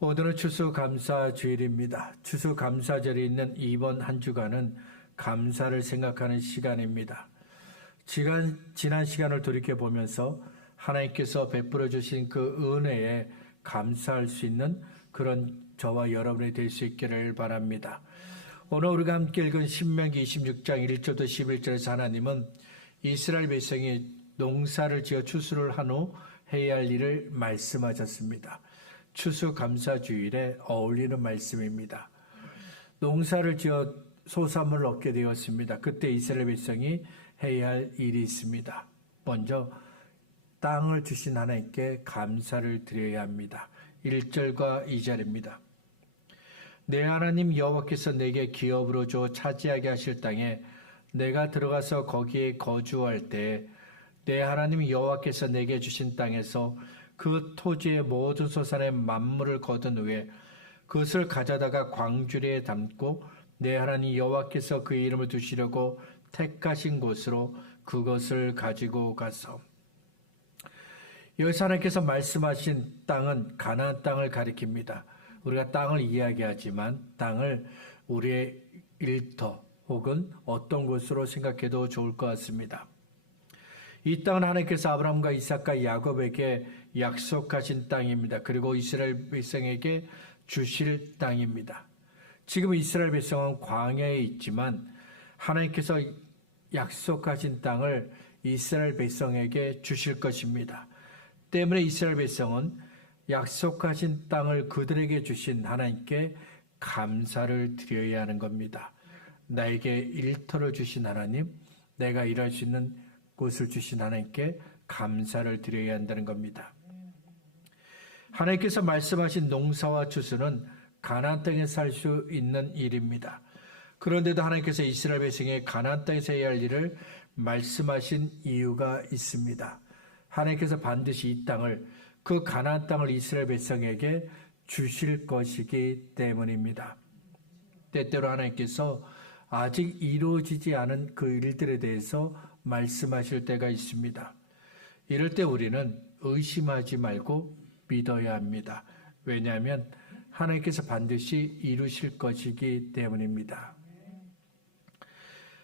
오늘은 추수감사주일입니다. 추수감사절이 있는 이번 한 주간은 감사를 생각하는 시간입니다. 지난 시간을 돌이켜보면서 하나님께서 베풀어 주신 그 은혜에 감사할 수 있는 그런 저와 여러분이 될 수 있기를 바랍니다. 오늘 우리가 함께 읽은 신명기 26장 1절부터 11절에서 하나님은 이스라엘 백성이 농사를 지어 추수를 한 후 해야 할 일을 말씀하셨습니다. 추수감사주일에 어울리는 말씀입니다. 농사를 지어 소산물을 얻게 되었습니다. 그때 이스라엘 백성이 해야 할 일이 있습니다. 먼저 땅을 주신 하나님께 감사를 드려야 합니다. 1절과 2절입니다. 내 하나님 여호와께서 내게 기업으로 줘 차지하게 하실 땅에 내가 들어가서 거기에 거주할 때 내 하나님 여호와께서 내게 주신 땅에서 그 토지의 모든 소산의 만물을 거둔 후에 그것을 가져다가 광주리에 담고 내 하나님 여호와께서 그 이름을 두시려고 택하신 곳으로 그것을 가지고 가서. 여기서 하나님께서 말씀하신 땅은 가나안 땅을 가리킵니다. 우리가 땅을 이야기하지만 땅을 우리의 일터 혹은 어떤 곳으로 생각해도 좋을 것 같습니다. 이 땅은 하나님께서 아브라함과 이삭과 야곱에게 약속하신 땅입니다. 그리고 이스라엘 백성에게 주실 땅입니다. 지금 이스라엘 백성은 광야에 있지만 하나님께서 약속하신 땅을 이스라엘 백성에게 주실 것입니다. 때문에 이스라엘 백성은 약속하신 땅을 그들에게 주신 하나님께 감사를 드려야 하는 겁니다. 나에게 일터를 주신 하나님, 내가 일할 수 있는 곳을 주신 하나님께 감사를 드려야 한다는 겁니다. 하나님께서 말씀하신 농사와 추수는 가나안 땅에 살 수 있는 일입니다. 그런데도 하나님께서 이스라엘 백성의 가나안 땅에서 해야 할 일을 말씀하신 이유가 있습니다. 하나님께서 반드시 이 땅을, 그 가나안 땅을 이스라엘 백성에게 주실 것이기 때문입니다. 때때로 하나님께서 아직 이루어지지 않은 그 일들에 대해서 말씀하실 때가 있습니다. 이럴 때 우리는 의심하지 말고 믿어야 합니다. 왜냐하면 하나님께서 반드시 이루실 것이기 때문입니다.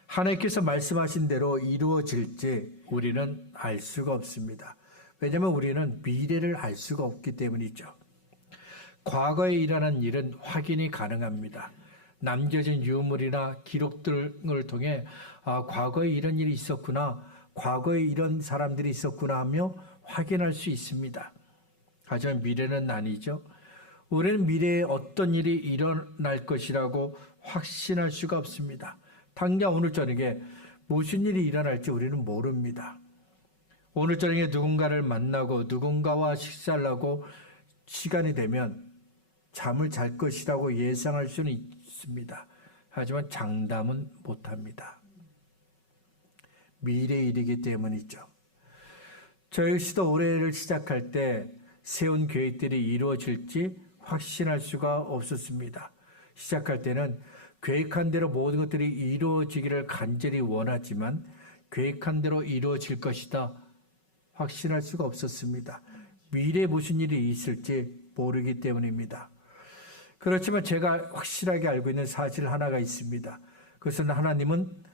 하나님께서 말씀하신 대로 이루어질지 우리는 알 수가 없습니다. 왜냐하면 우리는 미래를 알 수가 없기 때문이죠. 과거에 일어난 일은 확인이 가능합니다. 남겨진 유물이나 기록들을 통해 과거에 이런 일이 있었구나, 과거에 이런 사람들이 있었구나 하며 확인할 수 있습니다. 하지만 미래는 아니죠. 우리는 미래에 어떤 일이 일어날 것이라고 확신할 수가 없습니다. 당장 오늘 저녁에 무슨 일이 일어날지 우리는 모릅니다. 오늘 저녁에 누군가를 만나고 누군가와 식사를 하고 시간이 되면 잠을 잘 것이라고 예상할 수는 있습니다. 하지만 장담은 못합니다. 미래의 일이기 때문이죠. 저 역시도 올해를 시작할 때 세운 계획들이 이루어질지 확신할 수가 없었습니다. 시작할 때는 계획한 대로 모든 것들이 이루어지기를 간절히 원하지만 계획한 대로 이루어질 것이다 확신할 수가 없었습니다. 미래에 무슨 일이 있을지 모르기 때문입니다. 그렇지만 제가 확실하게 알고 있는 사실 하나가 있습니다. 그것은 하나님은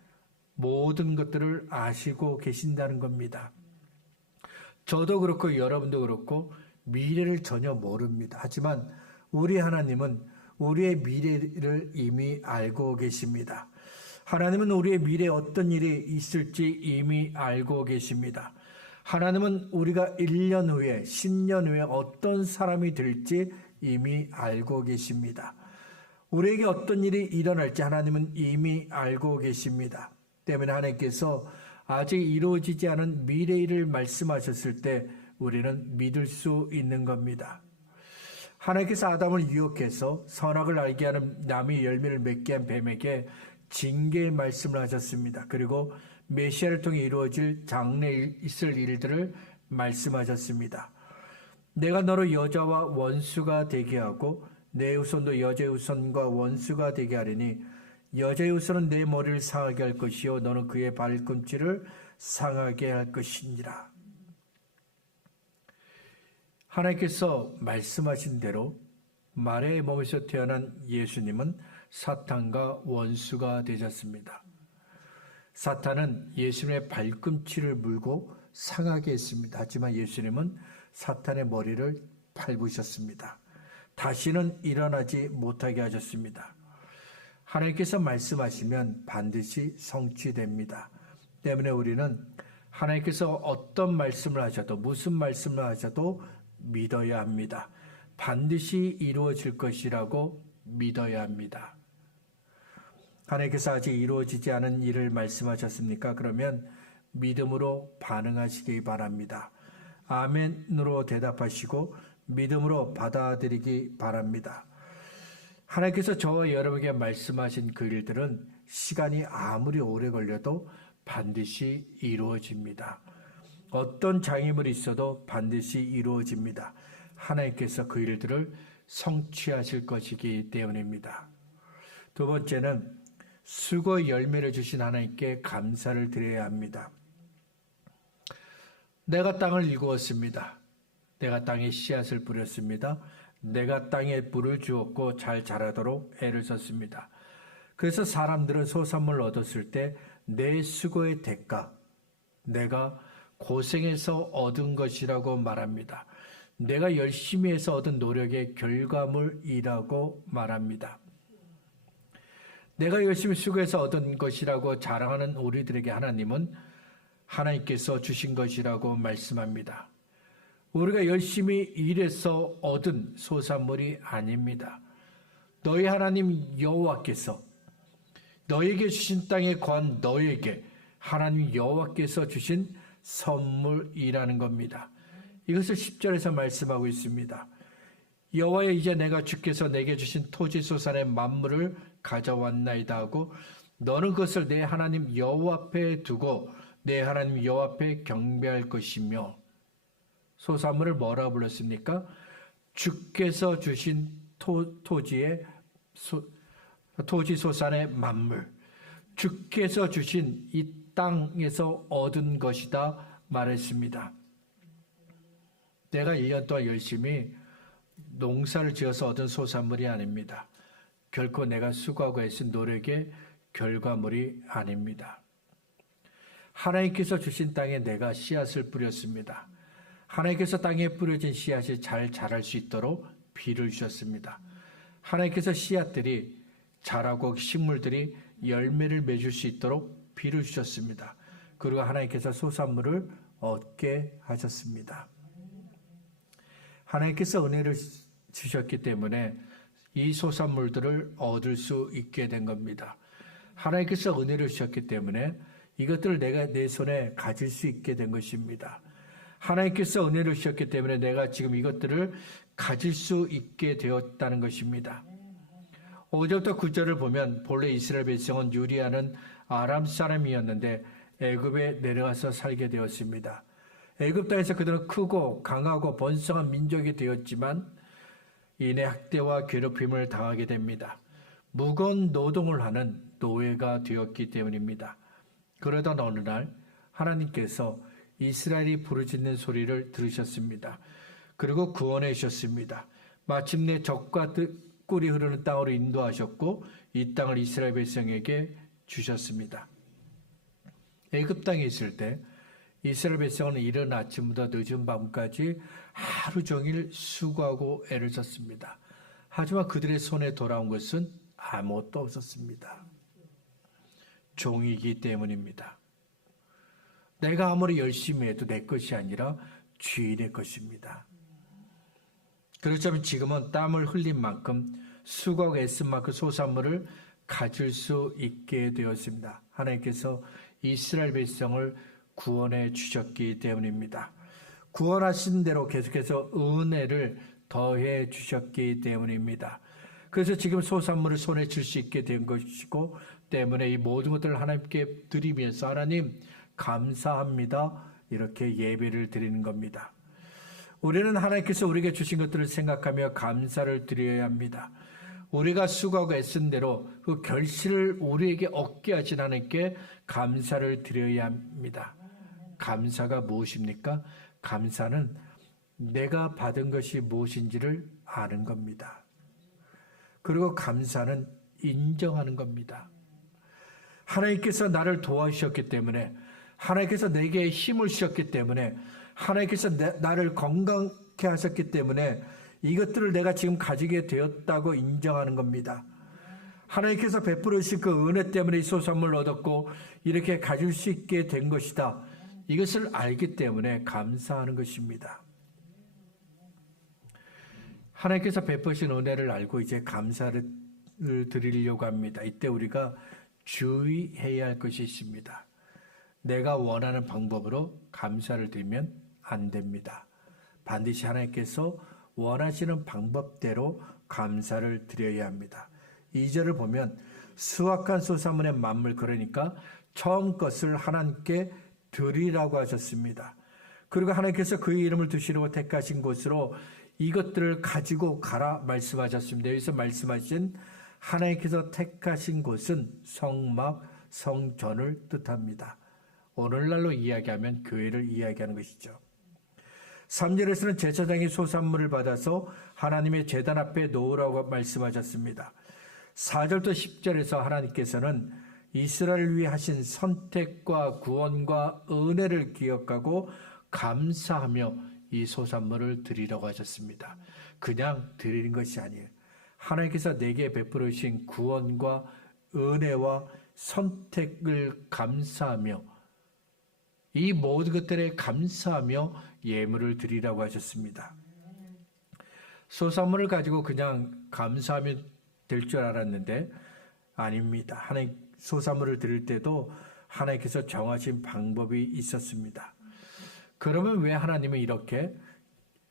모든 것들을 아시고 계신다는 겁니다. 저도 그렇고 여러분도 그렇고 미래를 전혀 모릅니다. 하지만 우리 하나님은 우리의 미래를 이미 알고 계십니다. 하나님은 우리의 미래에 어떤 일이 있을지 이미 알고 계십니다. 하나님은 우리가 1년 후에 10년 후에 어떤 사람이 될지 이미 알고 계십니다. 우리에게 어떤 일이 일어날지 하나님은 이미 알고 계십니다. 때문에 하나님께서 아직 이루어지지 않은 미래의 일을 말씀하셨을 때 우리는 믿을 수 있는 겁니다. 하나님께서 아담을 유혹해서 선악을 알게 하는 나무의 열매를 맺게 한 뱀에게 징계의 말씀을 하셨습니다. 그리고 메시아를 통해 이루어질 장래에 있을 일들을 말씀하셨습니다. 내가 너를 여자와 원수가 되게 하고 내 후손도 여자의 후손과 원수가 되게 하리니 여자의 후손은 내 머리를 상하게 할 것이요 너는 그의 발꿈치를 상하게 할 것이니라. 하나님께서 말씀하신 대로 마리아의 몸에서 태어난 예수님은 사탄과 원수가 되셨습니다. 사탄은 예수님의 발꿈치를 물고 상하게 했습니다. 하지만 예수님은 사탄의 머리를 밟으셨습니다. 다시는 일어나지 못하게 하셨습니다. 하나님께서 말씀하시면 반드시 성취됩니다. 때문에 우리는 하나님께서 어떤 말씀을 하셔도 무슨 말씀을 하셔도 믿어야 합니다. 반드시 이루어질 것이라고 믿어야 합니다. 하나님께서 아직 이루어지지 않은 일을 말씀하셨습니까? 그러면 믿음으로 반응하시기 바랍니다. 아멘으로 대답하시고 믿음으로 받아들이기 바랍니다. 하나님께서 저와 여러분에게 말씀하신 그 일들은 시간이 아무리 오래 걸려도 반드시 이루어집니다. 어떤 장애물이 있어도 반드시 이루어집니다. 하나님께서 그 일들을 성취하실 것이기 때문입니다. 두 번째는 수고의 열매를 주신 하나님께 감사를 드려야 합니다. 내가 땅을 일구었습니다. 내가 땅에 씨앗을 뿌렸습니다. 내가 땅에 물을 주었고 잘 자라도록 애를 썼습니다. 그래서 사람들은 소산물을 얻었을 때 내 수고의 대가, 내가 고생해서 얻은 것이라고 말합니다. 내가 열심히 해서 얻은 노력의 결과물이라고 말합니다. 내가 열심히 수고해서 얻은 것이라고 자랑하는 우리들에게 하나님은 하나님께서 주신 것이라고 말씀합니다. 우리가 열심히 일해서 얻은 소산물이 아닙니다. 너희 하나님 여호와께서 너에게 주신 땅에 거한 너에게 하나님 여호와께서 주신 선물이라는 겁니다. 이것을 10절에서 말씀하고 있습니다. 여호와여 이제 내가 주께서 내게 주신 토지 소산의 만물을 가져왔나이다 하고 너는 그것을 내 하나님 여호와 앞에 두고 내 하나님 여호와 앞에 경배할 것이며 소산물을 뭐라 불렀습니까? 주께서 주신 토지 소산의 만물, 주께서 주신 이 땅에서 얻은 것이다 말했습니다. 내가 1년 동안 열심히 농사를 지어서 얻은 소산물이 아닙니다. 결코 내가 수고하고 애쓴 노력의 결과물이 아닙니다. 하나님께서 주신 땅에 내가 씨앗을 뿌렸습니다. 하나님께서 땅에 뿌려진 씨앗이 잘 자랄 수 있도록 비를 주셨습니다. 하나님께서 씨앗들이 자라고 식물들이 열매를 맺을 수 있도록 비를 주셨습니다. 그리고 하나님께서 소산물을 얻게 하셨습니다. 하나님께서 은혜를 주셨기 때문에 이 소산물들을 얻을 수 있게 된 겁니다. 하나님께서 은혜를 주셨기 때문에 이것들을 내가 내 손에 가질 수 있게 된 것입니다. 하나님께서 은혜를 주셨기 때문에 내가 지금 이것들을 가질 수 있게 되었다는 것입니다. 5절부터 9절을 보면 본래 이스라엘 백성은 유리하는 아람 사람이었는데 애굽에 내려가서 살게 되었습니다. 애굽 땅에서 그들은 크고 강하고 번성한 민족이 되었지만 이내 학대와 괴롭힘을 당하게 됩니다. 무거운 노동을 하는 노예가 되었기 때문입니다. 그러던 어느 날 하나님께서 이스라엘이 부르짖는 소리를 들으셨습니다. 그리고 구원해 주셨습니다. 마침내 적과 꿀이 흐르는 땅으로 인도하셨고 이 땅을 이스라엘 백성에게 주셨습니다. 애굽 땅에 있을 때 이스라엘 백성은 이른 아침부터 늦은 밤까지 하루 종일 수고하고 애를 썼습니다. 하지만 그들의 손에 돌아온 것은 아무것도 없었습니다. 종이기 때문입니다. 내가 아무리 열심히 해도 내 것이 아니라 주인의 것입니다. 그렇다면 지금은 땀을 흘린 만큼 수고하고 애쓴 만큼 소산물을 가질 수 있게 되었습니다. 하나님께서 이스라엘 백성을 구원해 주셨기 때문입니다. 구원하신 대로 계속해서 은혜를 더해 주셨기 때문입니다. 그래서 지금 소산물을 손에 쥘 수 있게 된 것이고 때문에 이 모든 것들을 하나님께 드리면서 하나님 감사합니다. 이렇게 예배를 드리는 겁니다. 우리는 하나님께서 우리에게 주신 것들을 생각하며 감사를 드려야 합니다. 우리가 수고하고 애쓴 대로 그 결실을 우리에게 얻게 하신 하나님께 감사를 드려야 합니다. 감사가 무엇입니까? 감사는 내가 받은 것이 무엇인지를 아는 겁니다. 그리고 감사는 인정하는 겁니다. 하나님께서 나를 도와주셨기 때문에, 하나님께서 내게 힘을 주셨기 때문에, 하나님께서 나를 건강케 하셨기 때문에 이것들을 내가 지금 가지게 되었다고 인정하는 겁니다. 하나님께서 베풀어 주신 그 은혜 때문에 이 소산물을 얻었고 이렇게 가질 수 있게 된 것이다. 이것을 알기 때문에 감사하는 것입니다. 하나님께서 베푸신 은혜를 알고 이제 감사를 드리려고 합니다. 이때 우리가 주의해야 할 것이 있습니다. 내가 원하는 방법으로 감사를 드리면 안 됩니다. 반드시 하나님께서 원하시는 방법대로 감사를 드려야 합니다. 2절을 보면 수확한 소산물의 만물, 그러니까 처음 것을 하나님께 드리라고 하셨습니다. 그리고 하나님께서 그의 이름을 두시려고 택하신 곳으로 이것들을 가지고 가라 말씀하셨습니다. 여기서 말씀하신 하나님께서 택하신 곳은 성막, 성전을 뜻합니다. 오늘날로 이야기하면 교회를 이야기하는 것이죠. 3절에서는 제사장이 소산물을 받아서 하나님의 제단 앞에 놓으라고 말씀하셨습니다. 4절부터 10절에서 하나님께서는 이스라엘을 위해 하신 선택과 구원과 은혜를 기억하고 감사하며 이 소산물을 드리라고 하셨습니다. 그냥 드리는 것이 아니에요. 하나님께서 내게 베풀어 주신 구원과 은혜와 선택을 감사하며 이 모든 것들에 감사하며 예물을 드리라고 하셨습니다. 소산물을 가지고 그냥 감사하면 될 줄 알았는데 아닙니다. 하나님 소산물을 드릴 때도 하나님께서 정하신 방법이 있었습니다. 그러면 왜 하나님은 이렇게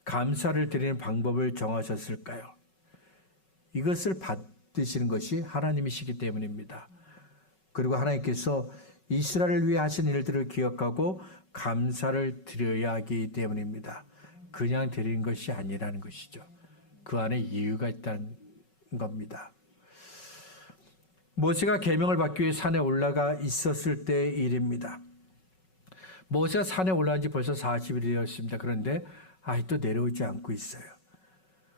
감사를 드리는 방법을 정하셨을까요? 이것을 받으시는 것이 하나님이시기 때문입니다. 그리고 하나님께서 이스라엘을 위해 하신 일들을 기억하고 감사를 드려야 하기 때문입니다. 그냥 드리는 것이 아니라는 것이죠. 그 안에 이유가 있다는 겁니다. 모세가 계명을 받기 위해 산에 올라가 있었을 때의 일입니다. 모세가 산에 올라간 지 벌써 40일이 되었습니다. 그런데 아직도 내려오지 않고 있어요.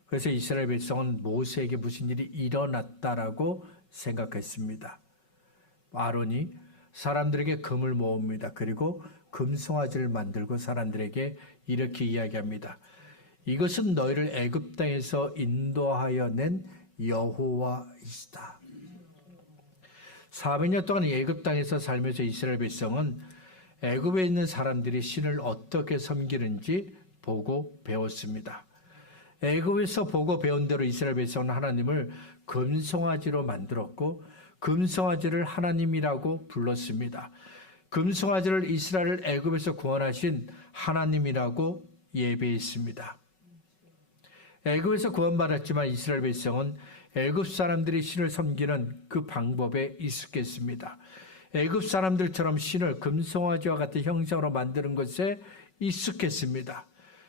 그래서 이스라엘 백성은 모세에게 무슨 일이 일어났다라고 생각했습니다. 아론이 사람들에게 금을 모읍니다. 그리고 금송아지를 만들고 사람들에게 이렇게 이야기합니다. 이것은 너희를 애굽 땅에서 인도하여 낸 여호와이시다. 400년 동안 애굽 땅에서 살면서 이스라엘 백성은 애굽에 있는 사람들이 신을 어떻게 섬기는지 보고 배웠습니다. 애굽에서 보고 배운 대로 이스라엘 백성은 하나님을 금송아지로 만들었고 금송아지를 하나님이라고 불렀습니다. 금송아지를 이스라엘을 애굽에서 구원하신 하나님이라고 예배했습니다. 애굽에서 구원받았지만 이스라엘 백성은 애굽 사람들이 신을 섬기는 그 방법에 익숙했습니다. 애굽 사람들처럼 신을 금송아지와 같은 형상으로 만드는 것에 익숙했습니다.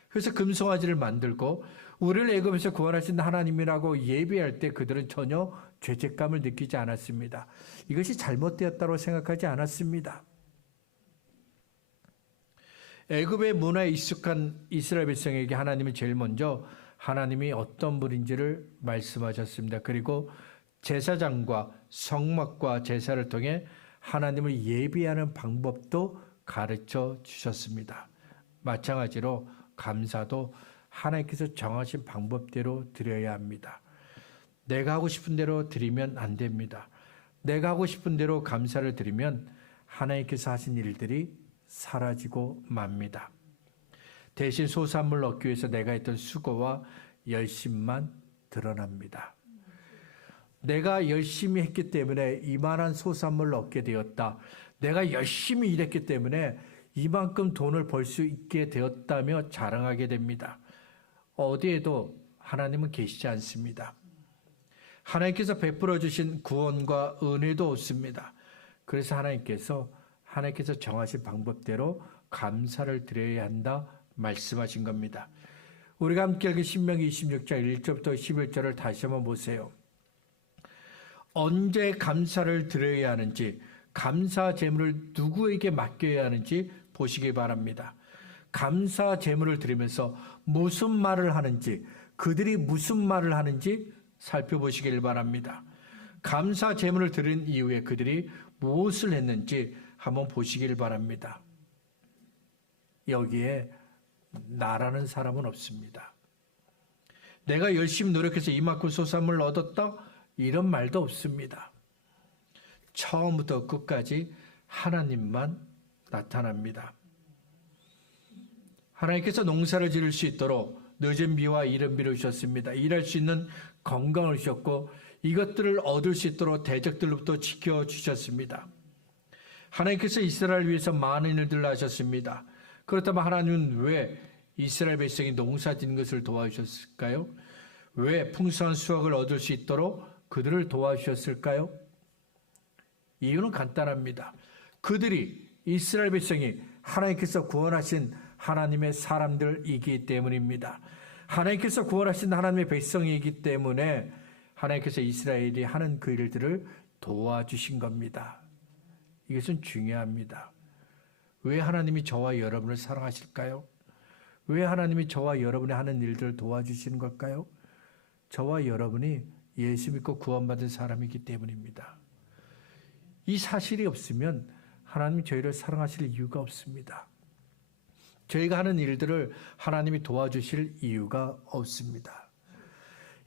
그래서 금송아지를 만들고 우리를 애굽에서 구원하신 하나님이라고 예배할 때 그들은 전혀 죄책감을 느끼지 않았습니다. 이것이 잘못되었다고 생각하지 않았습니다. 애굽의 문화에 익숙한 이스라엘 백성에게 하나님은 제일 먼저 하나님이 어떤 분인지를 말씀하셨습니다. 그리고 제사장과 성막과 제사를 통해 하나님을 예배하는 방법도 가르쳐 주셨습니다. 마찬가지로 감사도 하나님께서 정하신 방법대로 드려야 합니다. 내가 하고 싶은 대로 드리면 안 됩니다. 내가 하고 싶은 대로 감사를 드리면 하나님께서 하신 일들이 사라지고 맙니다. 대신 소산물을 얻기 위해서 내가 했던 수고와 열심만 드러납니다. 내가 열심히 했기 때문에 이만한 소산물을 얻게 되었다. 내가 열심히 일했기 때문에 이만큼 돈을 벌 수 있게 되었다며 자랑하게 됩니다. 어디에도 하나님은 계시지 않습니다. 하나님께서 베풀어 주신 구원과 은혜도 없습니다. 그래서 하나님께서 정하신 방법대로 감사를 드려야 한다 말씀하신 겁니다. 우리가 함께 읽은 신명기 26장 1절부터 11절을 다시 한번 보세요. 언제 감사를 드려야 하는지, 감사 제물을 누구에게 맡겨야 하는지 보시기 바랍니다. 감사 제물을 드리면서 무슨 말을 하는지, 그들이 무슨 말을 하는지 살펴보시길 바랍니다. 감사 제물을 드린 이후에 그들이 무엇을 했는지 한번 보시길 바랍니다. 여기에 나라는 사람은 없습니다. 내가 열심히 노력해서 이만큼 소산물을 얻었다? 이런 말도 없습니다. 처음부터 끝까지 하나님만 나타납니다. 하나님께서 농사를 지을 수 있도록 늦은 비와 이른 비를 주셨습니다. 일할 수 있는 건강을 주셨고 이것들을 얻을 수 있도록 대적들로부터 지켜주셨습니다. 하나님께서 이스라엘을 위해서 많은 일들을 하셨습니다. 그렇다면 하나님은 왜 이스라엘 백성이 농사 짓는 것을 도와주셨을까요? 왜 풍성한 수확을 얻을 수 있도록 그들을 도와주셨을까요? 이유는 간단합니다. 그들이 이스라엘 백성이 하나님께서 구원하신 하나님의 사람들이기 때문입니다. 하나님께서 구원하신 하나님의 백성이기 때문에 하나님께서 이스라엘이 하는 그 일들을 도와주신 겁니다. 이것은 중요합니다. 왜 하나님이 저와 여러분을 사랑하실까요? 왜 하나님이 저와 여러분이 하는 일들을 도와주시는 걸까요? 저와 여러분이 예수 믿고 구원받은 사람이기 때문입니다. 이 사실이 없으면 하나님이 저희를 사랑하실 이유가 없습니다. 저희가 하는 일들을 하나님이 도와주실 이유가 없습니다.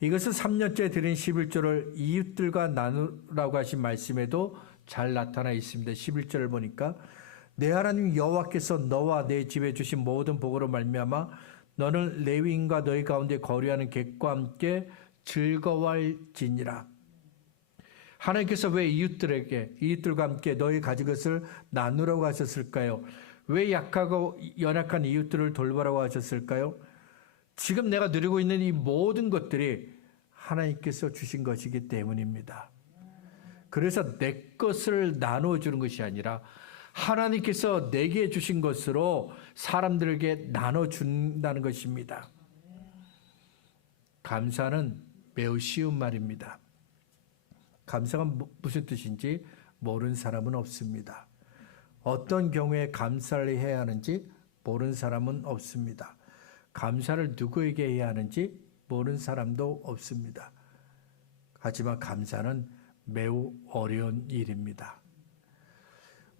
이것은 3년째 드린 11조를 이웃들과 나누라고 하신 말씀에도 잘 나타나 있습니다. 11절을 보니까 내 하나님 여호와께서 너와 내 집에 주신 모든 복으로 말미암아 너는 레위인과 너희 가운데 거류하는 객과 함께 즐거워할지니라. 하나님께서 왜 이웃들과 함께 너희 가진 것을 나누라고 하셨을까요? 왜 약하고 연약한 이웃들을 돌보라고 하셨을까요? 지금 내가 누리고 있는 이 모든 것들이 하나님께서 주신 것이기 때문입니다. 그래서 내 것을 나눠주는 것이 아니라 하나님께서 내게 주신 것으로 사람들에게 나눠준다는 것입니다. 감사는 매우 쉬운 말입니다. 감사가 무슨 뜻인지 모르는 사람은 없습니다. 어떤 경우에 감사를 해야 하는지 모르는 사람은 없습니다. 감사를 누구에게 해야 하는지 모르는 사람도 없습니다. 하지만 감사는 매우 어려운 일입니다.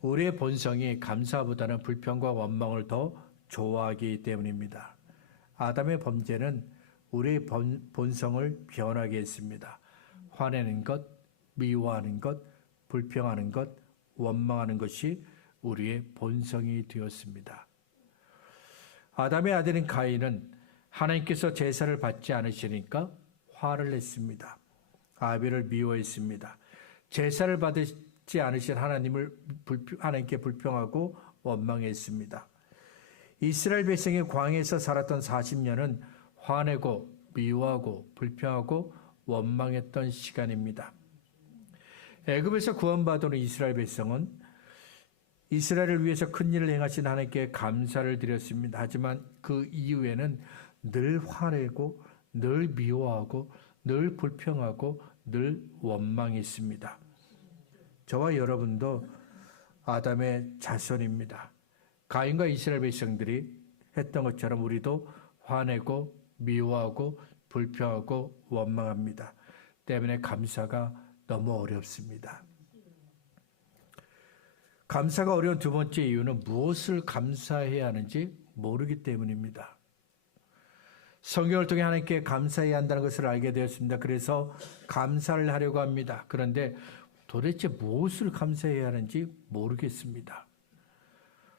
우리의 본성이 감사보다는 불평과 원망을 더 좋아하기 때문입니다. 아담의 범죄는 우리의 본성을 변하게 했습니다. 화내는 것, 미워하는 것, 불평하는 것, 원망하는 것이 우리의 본성이 되었습니다. 아담의 아들인 가인은 하나님께서 제사를 받지 않으시니까 화를 냈습니다. 아벨을 미워했습니다. 제사를 받지 않으신 하나님께 불평하고 원망했습니다. 이스라엘 백성이 광야에서 살았던 40년은 화내고 미워하고 불평하고 원망했던 시간입니다. 애굽에서 구원받은 이스라엘 백성은 이스라엘을 위해서 큰 일을 행하신 하나님께 감사를 드렸습니다. 하지만 그 이후에는 늘 화내고 늘 미워하고 늘 불평하고 늘 원망했습니다. 저와 여러분도 아담의 자손입니다. 가인과 이스라엘 백성들이 했던 것처럼 우리도 화내고 미워하고 불평하고 원망합니다. 때문에 감사가 너무 어렵습니다. 감사가 어려운 두 번째 이유는 무엇을 감사해야 하는지 모르기 때문입니다. 성경을 통해 하나님께 감사해야 한다는 것을 알게 되었습니다. 그래서 감사를 하려고 합니다. 그런데 도대체 무엇을 감사해야 하는지 모르겠습니다.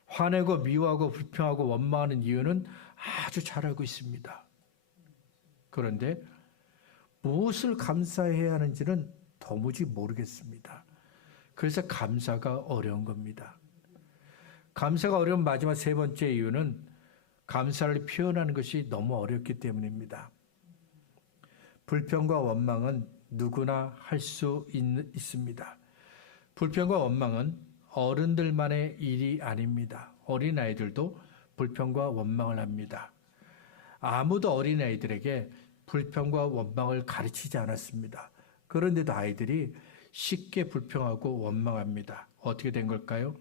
화내고 미워하고 불평하고 원망하는 이유는 아주 잘 알고 있습니다. 그런데 무엇을 감사해야 하는지는 도무지 모르겠습니다. 그래서 감사가 어려운 겁니다. 감사가 어려운 마지막 세 번째 이유는 감사를 표현하는 것이 너무 어렵기 때문입니다. 불평과 원망은 누구나 할 수 있습니다. 불평과 원망은 어른들만의 일이 아닙니다. 어린아이들도 불평과 원망을 합니다. 아무도 어린아이들에게 불평과 원망을 가르치지 않았습니다. 그런데도 아이들이 쉽게 불평하고 원망합니다. 어떻게 된 걸까요?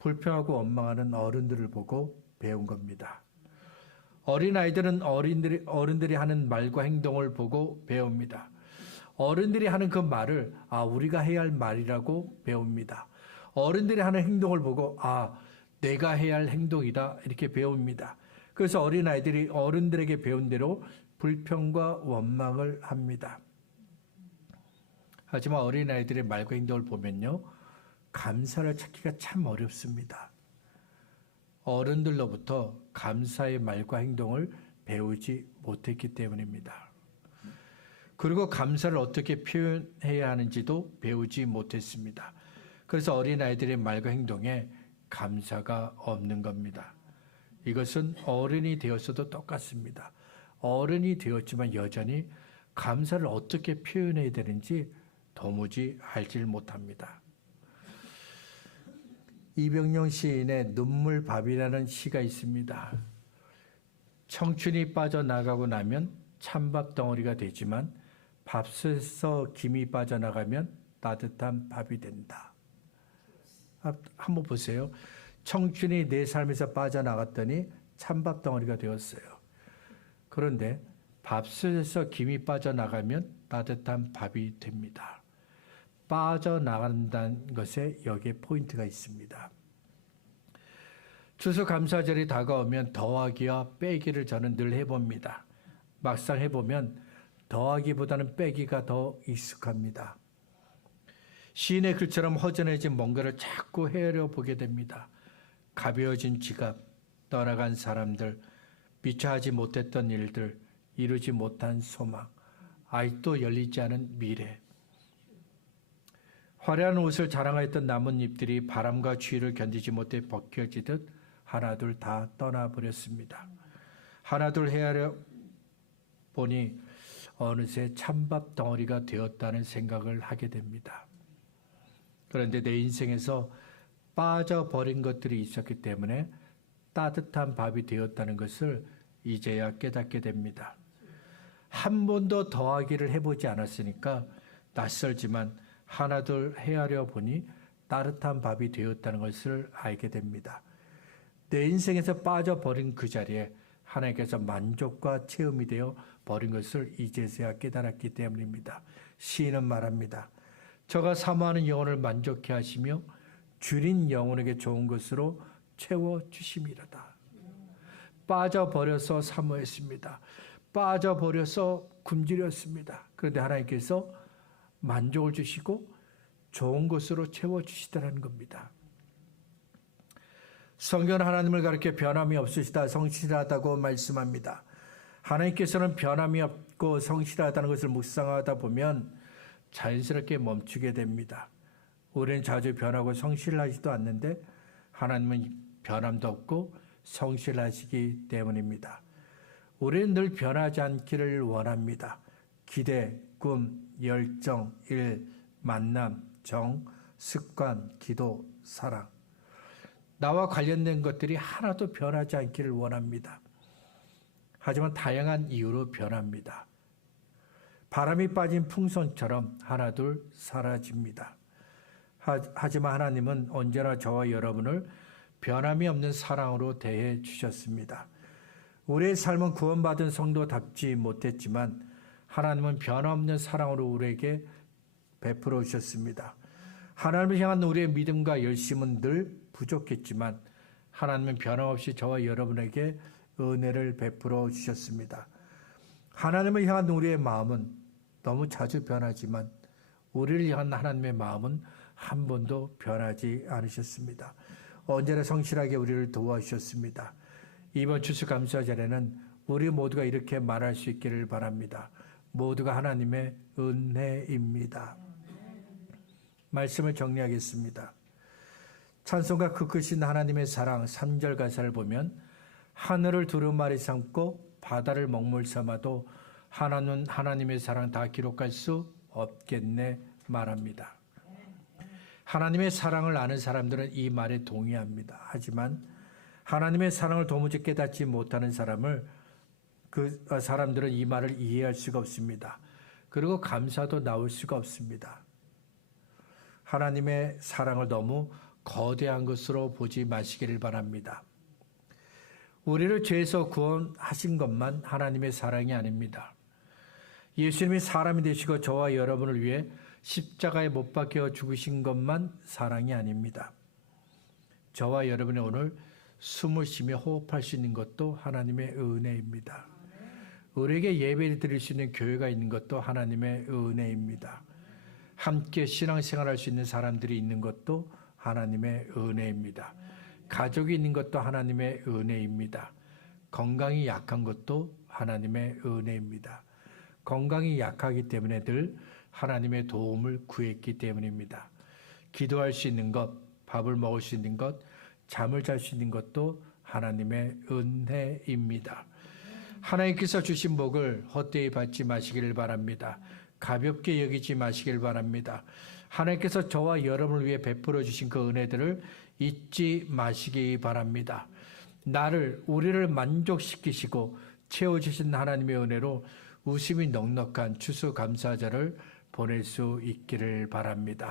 불평하고 원망하는 어른들을 보고 배운 겁니다. 어린아이들은 어른들이 하는 말과 행동을 보고 배웁니다. 어른들이 하는 그 말을 우리가 해야 할 말이라고 배웁니다. 어른들이 하는 행동을 보고 내가 해야 할 행동이다 이렇게 배웁니다. 그래서 어린아이들이 어른들에게 배운 대로 불평과 원망을 합니다. 하지만 어린아이들의 말과 행동을 보면요, 감사를 찾기가 참 어렵습니다. 어른들로부터 감사의 말과 행동을 배우지 못했기 때문입니다. 그리고 감사를 어떻게 표현해야 하는지도 배우지 못했습니다. 그래서 어린아이들의 말과 행동에 감사가 없는 겁니다. 이것은 어른이 되었어도 똑같습니다. 어른이 되었지만 여전히 감사를 어떻게 표현해야 되는지 도무지 알질 못합니다. 이병용 시인의 눈물밥이라는 시가 있습니다. 청춘이 빠져나가고 나면 찬밥 덩어리가 되지만 밥솥에서 김이 빠져나가면 따뜻한 밥이 된다. 한번 보세요. 청춘이 내 삶에서 빠져나갔더니 찬밥 덩어리가 되었어요. 그런데 밥솥에서 김이 빠져나가면 따뜻한 밥이 됩니다. 빠져나간다는 것에 여기에 포인트가 있습니다. 추수감사절이 다가오면 더하기와 빼기를 저는 늘 해봅니다. 막상 해보면 더하기보다는 빼기가 더 익숙합니다. 시인의 글처럼 허전해진 뭔가를 자꾸 헤아려 보게 됩니다. 가벼워진 지갑, 떠나간 사람들, 미처 하지 못했던 일들, 이루지 못한 소망, 아직도 열리지 않은 미래. 화려한 옷을 자랑하였던 나뭇잎들이 바람과 추위를 견디지 못해 벗겨지듯 하나둘 다 떠나버렸습니다. 하나둘 헤아려 보니 어느새 찬밥 덩어리가 되었다는 생각을 하게 됩니다. 그런데 내 인생에서 빠져버린 것들이 있었기 때문에 따뜻한 밥이 되었다는 것을 이제야 깨닫게 됩니다. 한 번도 더하기를 해보지 않았으니까 낯설지만 하나둘 헤아려 보니 따뜻한 밥이 되었다는 것을 알게 됩니다. 내 인생에서 빠져버린 그 자리에 하나님께서 만족과 체험이 되어 버린 것을 이제서야 깨달았기 때문입니다. 시인은 말합니다. 저가 사모하는 영혼을 만족해 하시며 줄인 영혼에게 좋은 것으로 채워주심이로다. 빠져버려서 사모했습니다. 빠져버려서 굶주렸습니다. 그런데 하나님께서 만족을 주시고 좋은 것으로 채워주시더라는 겁니다. 성경은 하나님을 가리켜 변함이 없으시다, 성실하다고 말씀합니다. 하나님께서는 변함이 없고 성실하다는 것을 묵상하다 보면 자연스럽게 멈추게 됩니다. 우리는 자주 변하고 성실하지도 않는데 하나님은 변함도 없고 성실하시기 때문입니다. 우리는 늘 변하지 않기를 원합니다. 기대, 꿈, 열정, 일, 만남, 정, 습관, 기도, 사랑. 나와 관련된 것들이 하나도 변하지 않기를 원합니다. 하지만 다양한 이유로 변합니다. 바람이 빠진 풍선처럼 하나둘 사라집니다. 하지만 하나님은 언제나 저와 여러분을 변함이 없는 사랑으로 대해 주셨습니다. 우리의 삶은 구원받은 성도답지 못했지만 하나님은 변함없는 사랑으로 우리에게 베풀어 주셨습니다. 하나님을 향한 우리의 믿음과 열심은 늘 부족했지만 하나님은 변함없이 저와 여러분에게 은혜를 베풀어 주셨습니다. 하나님을 향한 우리의 마음은 너무 자주 변하지만 우리를 향한 하나님의 마음은 한 번도 변하지 않으셨습니다. 언제나 성실하게 우리를 도와주셨습니다. 이번 추수감사절에는 우리 모두가 이렇게 말할 수 있기를 바랍니다. 모두가 하나님의 은혜입니다. 말씀을 정리하겠습니다. 찬송가 그 크신 하나님의 사랑 3절 가사를 보면 하늘을 두루마리 삼고 바다를 먹물 삼아도 하나는 하나님의 사랑 다 기록할 수 없겠네 말합니다. 하나님의 사랑을 아는 사람들은 이 말에 동의합니다. 하지만 하나님의 사랑을 도무지 깨닫지 못하는 그 사람들은 이 말을 이해할 수가 없습니다. 그리고 감사도 나올 수가 없습니다. 하나님의 사랑을 너무 거대한 것으로 보지 마시기를 바랍니다. 우리를 죄에서 구원하신 것만 하나님의 사랑이 아닙니다. 예수님이 사람이 되시고 저와 여러분을 위해 십자가에 못 박혀 죽으신 것만 사랑이 아닙니다. 저와 여러분이 오늘 숨을 쉬며 호흡할 수 있는 것도 하나님의 은혜입니다. 우리에게 예배를 드릴 수 있는 교회가 있는 것도 하나님의 은혜입니다. 함께 신앙생활할 수 있는 사람들이 있는 것도 하나님의 은혜입니다. 가족이 있는 것도 하나님의 은혜입니다. 건강이 약한 것도 하나님의 은혜입니다. 건강이 약하기 때문에 늘 하나님의 도움을 구했기 때문입니다. 기도할 수 있는 것, 밥을 먹을 수 있는 것, 잠을 잘 수 있는 것도 하나님의 은혜입니다. 하나님께서 주신 복을 헛되이 받지 마시기를 바랍니다. 가볍게 여기지 마시길 바랍니다. 하나님께서 저와 여러분을 위해 베풀어 주신 그 은혜들을 잊지 마시기 바랍니다. 우리를 만족시키시고 채워주신 하나님의 은혜로 웃음이 넉넉한 추수감사절을 보낼 수 있기를 바랍니다.